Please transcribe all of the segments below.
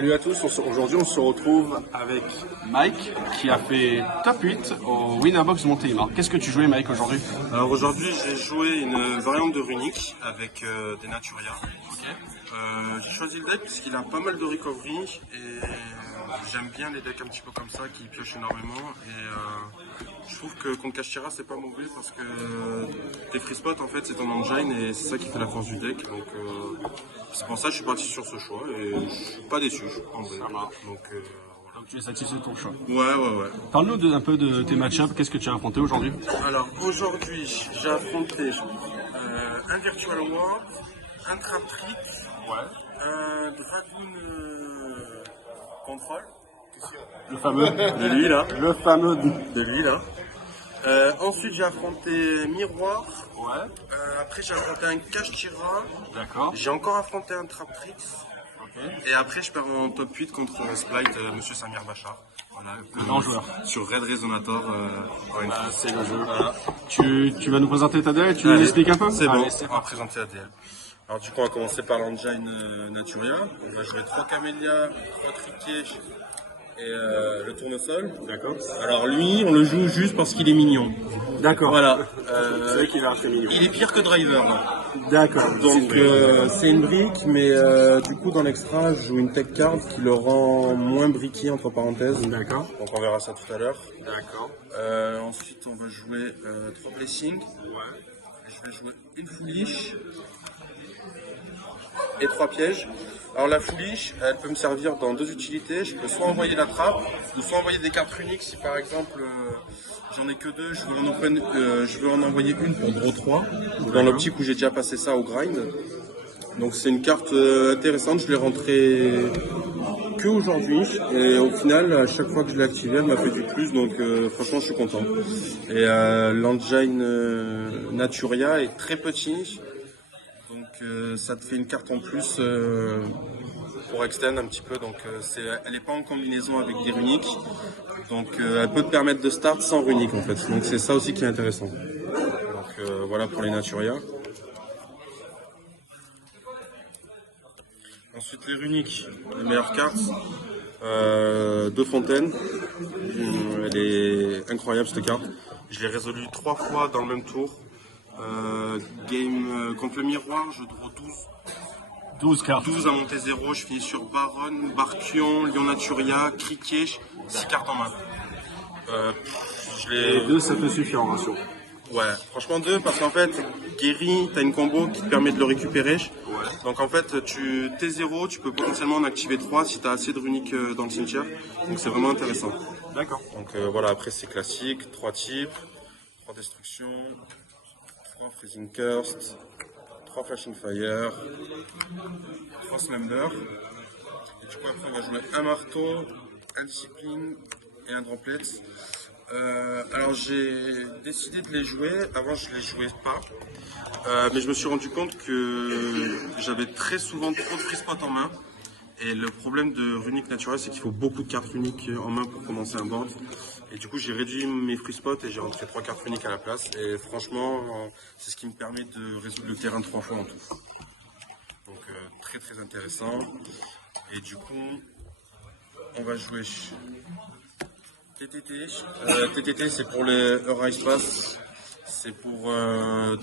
Salut à tous, aujourd'hui on se retrouve avec Mike qui a fait top 8 au Winnerbox Montélimar. Qu'est-ce que tu jouais Mike aujourd'hui? Alors aujourd'hui j'ai joué une variante de Runic avec des Naturia. J'ai choisi le deck parce qu'il a pas mal de recovery et j'aime bien les decks un petit peu comme ça qui piochent énormément et je trouve que contre Kashtira c'est pas mauvais parce que tes free spots en fait c'est ton engine et c'est ça qui fait la force du deck, donc c'est pour ça que je suis parti sur ce choix et je suis pas déçu, je suis en vrai. Donc tu es satisfait de ton choix. Ouais. Parle-nous un peu de tes match-ups, qu'est-ce que tu as affronté aujourd'hui? Alors aujourd'hui j'ai affronté un Virtual War, un Trap Trick, un Dragoon Control. Le fameux. De lui là. Le fameux. De lui là. Ensuite j'ai affronté Miroir. Après j'ai affronté un Kashtira. D'accord. J'ai encore affronté un Traptrix. Et après je perds en top 8 contre Splite, Monsieur Samir Bachar. Voilà, grand joueur. Sur Red Resonator. C'est le jeu. Voilà. Tu vas nous présenter ta deck, tu nous Allez, expliques un peu? C'est bon, Allez, on va présenter la DL. Alors du coup on va commencer par l'engine Naturia. On va jouer 3 Camélias, 3 Triquets et le tournesol. D'accord. Alors lui on le joue juste parce qu'il est mignon. D'accord. Voilà. C'est vrai qu'il est assez mignon. Il est pire que Driver. D'accord. Donc c'est une brique, mais du coup dans l'extra je joue une tech card qui le rend moins briqué entre parenthèses. D'accord. Donc on verra ça tout à l'heure. D'accord. Ensuite on va jouer 3 blessings. Je vais jouer une foolish et 3 pièges. Alors la foolish, elle peut me servir dans 2 utilités. Je peux soit envoyer la trappe, ou soit envoyer des cartes uniques. Si par exemple j'en ai que 2, je veux en envoyer une pour draw 3. Dans l'optique où j'ai déjà passé ça au grind. Donc c'est une carte intéressante, je l'ai rentrée que aujourd'hui. Et au final, à chaque fois que je l'ai activée, elle m'a fait du plus. Donc franchement, je suis content. Et l'engine Naturia est très petit. Donc ça te fait une carte en plus pour extend un petit peu. Donc elle n'est pas en combinaison avec des runiques. Donc elle peut te permettre de start sans runique en fait. Donc c'est ça aussi qui est intéressant. Donc voilà pour les Naturia. Ensuite les runiques, les meilleures cartes. De Fontaine. Elle est incroyable cette carte. Je l'ai résolue 3 fois dans le même tour. Game contre le miroir, je draw 12 cartes. 12 à monter 0, je finis sur Baron, Barkion, Lion Naturia, Criquet, 6 cartes en main. Et 2 ça peut suffire en ratio. Ouais, franchement 2 parce qu'en fait, Guéri, t'as une combo qui te permet de le récupérer. Donc en fait, t'es 0, tu peux potentiellement en activer 3 si t'as assez de runiques dans le cimetière. Donc c'est vraiment intéressant. D'accord. Donc voilà, après c'est classique, 3 types, 3 destructions, 3 Freezing Curse, 3 Flashing Fire, 3 Slumber. Et du coup après on va jouer un marteau, un discipline et un Dramplet. Alors j'ai décidé de les jouer, avant je les jouais pas, mais je me suis rendu compte que j'avais très souvent trop de free spot en main. Et le problème de Runic Natural, c'est qu'il faut beaucoup de cartes runiques en main pour commencer un board. Et du coup, j'ai réduit mes free spots et j'ai rentré 3 cartes runiques à la place. Et franchement, c'est ce qui me permet de résoudre le terrain 3 fois en tout. Donc très intéressant. Et du coup, on va jouer TTT. TTT, c'est pour les Eura Pass. C'est pour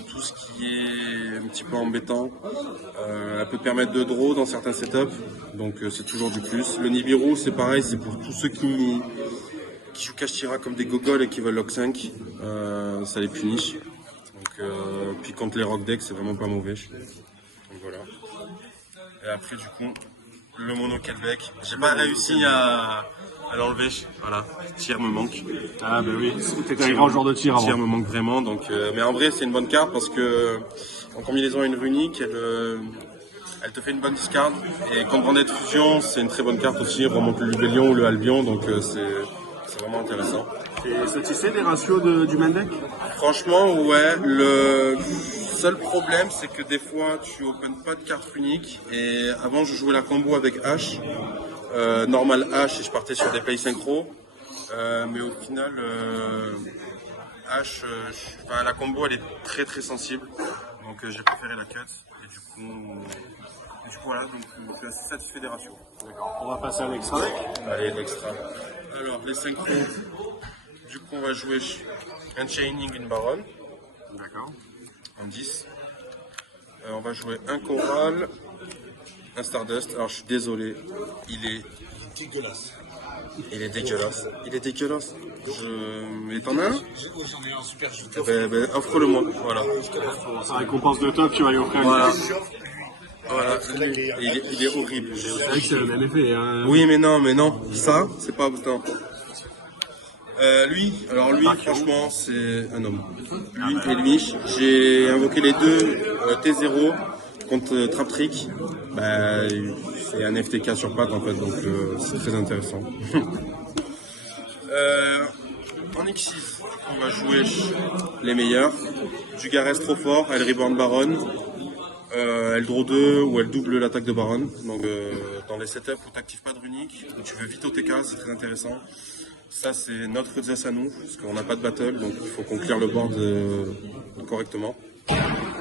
tout ce qui est un petit peu embêtant. Elle peut permettre de draw dans certains setups, donc c'est toujours du plus. Le Nibiru, c'est pareil, c'est pour tous ceux qui jouent Kashtira comme des gogoles et qui veulent lock 5. Ça les punit. Donc, puis contre les rock decks, c'est vraiment pas mauvais. Donc voilà. Et après, du coup, le mono Kelbeck. J'ai pas réussi à l'enlever, voilà, tir me manque. Ah bah oui, t'étais un grand joueur de tir avant. Tir me manque vraiment, donc, mais en vrai c'est une bonne carte parce que en combinaison à une runique, elle te fait une bonne discard. Et contre Branded Fusion, c'est une très bonne carte aussi, remonte le Lubellion ou le Albion, donc c'est vraiment intéressant. T'es satisfait des ratios du main deck? Franchement, ouais, le seul problème c'est que des fois tu open pas de carte unique, et avant je jouais la combo avec H. Normal H et je partais sur des plays synchro, mais au final H, la combo elle est très sensible, Donc j'ai préféré la cut et du coup voilà, donc je suis assez satisfait des ratios. D'accord. On va passer à l'extra deck. Allez, l'extra. Alors les 5 coups, du coup on va jouer Unchaining in Baron D'accord. en 10. On va jouer un Coral, un Stardust. Alors je suis désolé, il est dégueulasse. Il est dégueulasse. Il est dégueulasse. Mais t'en as un? J'en ai un super, je te Offre-le-moi. Voilà. Sa récompense de top, tu vas lui offrir Voilà. une carte. Voilà. Il est horrible. C'est vrai que c'est le même effet. Hein. Oui, mais non. Ça, c'est pas autant. Lui, franchement, c'est un homme. Lui et lui, j'ai invoqué les deux T0 contre Trap Trick. Bah, c'est un FTK sur patte en fait, donc c'est très intéressant. En X6, on va jouer les meilleurs. Dugarès trop fort, elle reborn Baron. Elle draw 2 ou elle double l'attaque de Baron. Donc dans les setups où tu n'actives pas de runique, où tu veux vite OTK, c'est très intéressant. Ça c'est notre Zess à nous, parce qu'on n'a pas de battle, donc il faut qu'on clear le board correctement.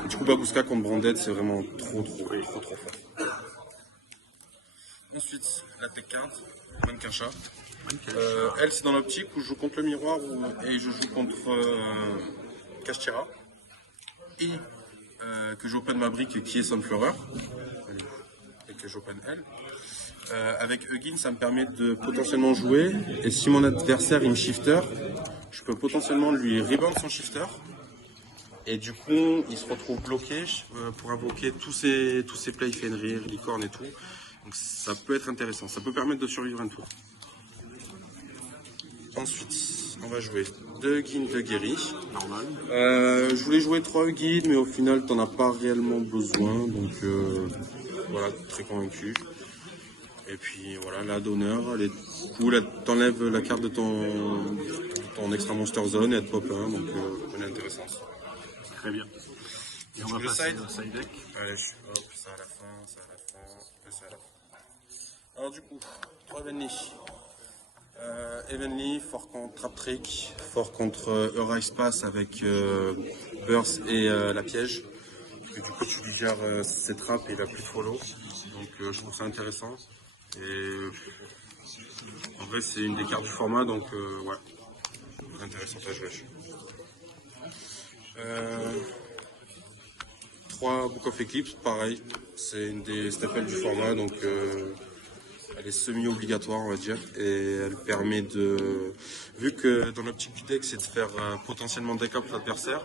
Du coup Babushka contre Branded, c'est vraiment trop fort. Ensuite, la tech card, Mankasha. Elle c'est dans l'optique où je joue contre le miroir et je joue contre Kashtira. Et que j'open ma brique qui est Sunflower. Et que j'open elle. Avec Huggin, ça me permet de potentiellement jouer. Et si mon adversaire il me shifter, je peux potentiellement lui rebound son shifter. Et du coup, il se retrouve bloqué pour invoquer tous ses plays Fenrir, licorne et tout. Donc ça peut être intéressant. Ça peut permettre de survivre un tour. Ensuite, on va jouer 2 Huggin, 2 Guéri. Normal. Je voulais jouer 3 Huggin, mais au final, t'en as pas réellement besoin. Donc voilà, très convaincu. Et puis voilà, la d'honneur, elle est cool, t'enlèves la carte de ton extra monster zone et elle te pop 1, donc elle est intéressante. Très bien. Et on va passer au side deck. Allez, hop, ça à la fin, ça à la fin, ça à la fin. Alors du coup, 3 Evenly. Evenly, fort contre Trap Trick, fort contre Eura Pass avec Burst et la piège. Et du coup, tu lui gères ses trappes et il a plus de follow. Donc je trouve ça intéressant. Et en vrai, c'est une des cartes du format, donc ouais, intéressant à jouer. 3 Book of Eclipse, pareil, c'est une des staples du format, donc elle est semi-obligatoire, on va dire, et elle permet de, vu que dans l'optique du deck, c'est de faire potentiellement deck up l'adversaire,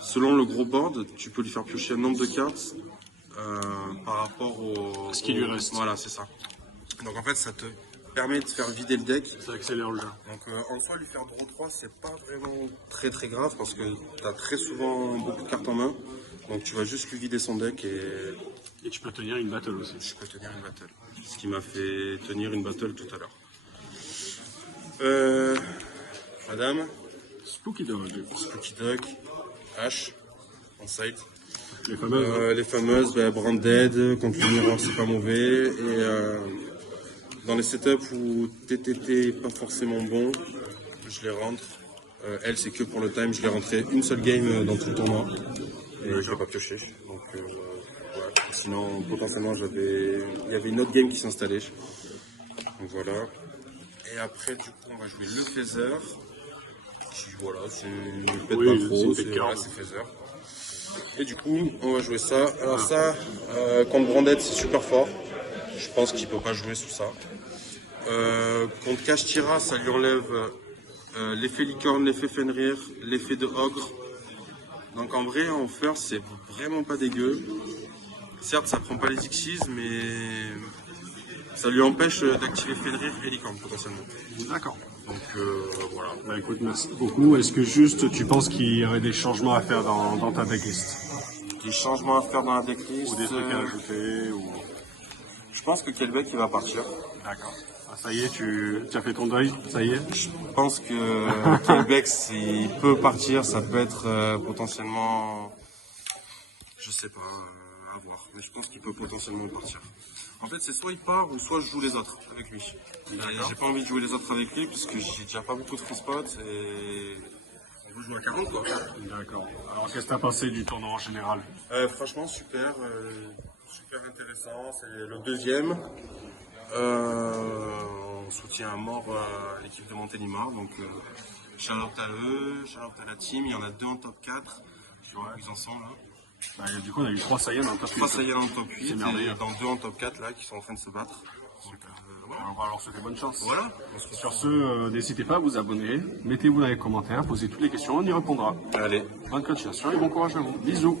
selon le gros board, tu peux lui faire piocher un nombre de cartes par rapport au... Ce qui lui reste. Voilà, c'est ça. Donc en fait, ça te permet de faire vider le deck. Ça accélère le jeu. Donc en soi, lui faire draw 3, c'est pas vraiment très grave parce que tu as très souvent beaucoup de cartes en main. Donc tu vas juste lui vider son deck Et tu peux tenir une battle aussi. je peux tenir une battle. Ce qui m'a fait tenir une battle tout à l'heure. Madame, Spooky Dog. Spooky Dog, H, en side. Les fameuses. Branded, contre le miroir c'est pas mauvais. Et dans les setups où TTT est pas forcément bon, je les rentre. Elle c'est que pour le time, je l'ai rentré une seule game dans tout le tournoi. Et je l'ai pas pioché. Donc voilà. Sinon potentiellement il y avait une autre game qui s'installait. Donc voilà. Et après du coup on va jouer le Phaser. Qui voilà, c'est une pète Oui, pas trop, c'est une carte. c'est Phaser. Et du coup, on va jouer ça. Alors ça, contre Branded, c'est super fort. Je pense qu'il peut pas jouer sous ça. Contre Kashtira, ça lui enlève l'effet licorne, l'effet Fenrir, l'effet de Ogre. Donc en vrai, en first, c'est vraiment pas dégueu. Certes, ça prend pas les Xyz, mais ça lui empêche d'activer Fenrir et licorne potentiellement. D'accord. Donc voilà. Bah écoute, merci beaucoup. Est-ce que juste tu penses qu'il y aurait des changements à faire dans ta decklist? Des changements à faire dans la decklist. Ou des trucs à ajouter ou... Je pense que Kelbeck il va partir. D'accord. Ah, ça y est, tu as fait ton deuil? Ça y est? Je pense que Kelbeck, s'il peut partir, ça peut être potentiellement, je sais pas, à voir. Mais je pense qu'il peut potentiellement partir. En fait, c'est soit il part ou soit je joue les autres avec lui. J'ai pas envie de jouer les autres avec lui puisque j'ai déjà pas beaucoup de free spots et faut jouer à 40 quoi. D'accord. Alors, qu'est-ce que tu as pensé du tournoi en général? Franchement, super, super intéressant. C'est le deuxième. On soutient à mort l'équipe de Montélimar. Donc, shout-out à eux, shout-out à la team. Il y en a 2 en top 4. Je vois où ils en sont là. Bah, du coup, on a eu 3 Saiyans en top 8. 3 Saiyans en top 8 merveilleux. et dans 2 en top 4 là qui sont en train de se battre. On va leur souhaiter bonne chance. Voilà. Sur ce, n'hésitez pas à vous abonner, mettez-vous dans les commentaires, posez toutes les questions, on y répondra. Allez. Bonne continuation et bon courage à vous. Bisous.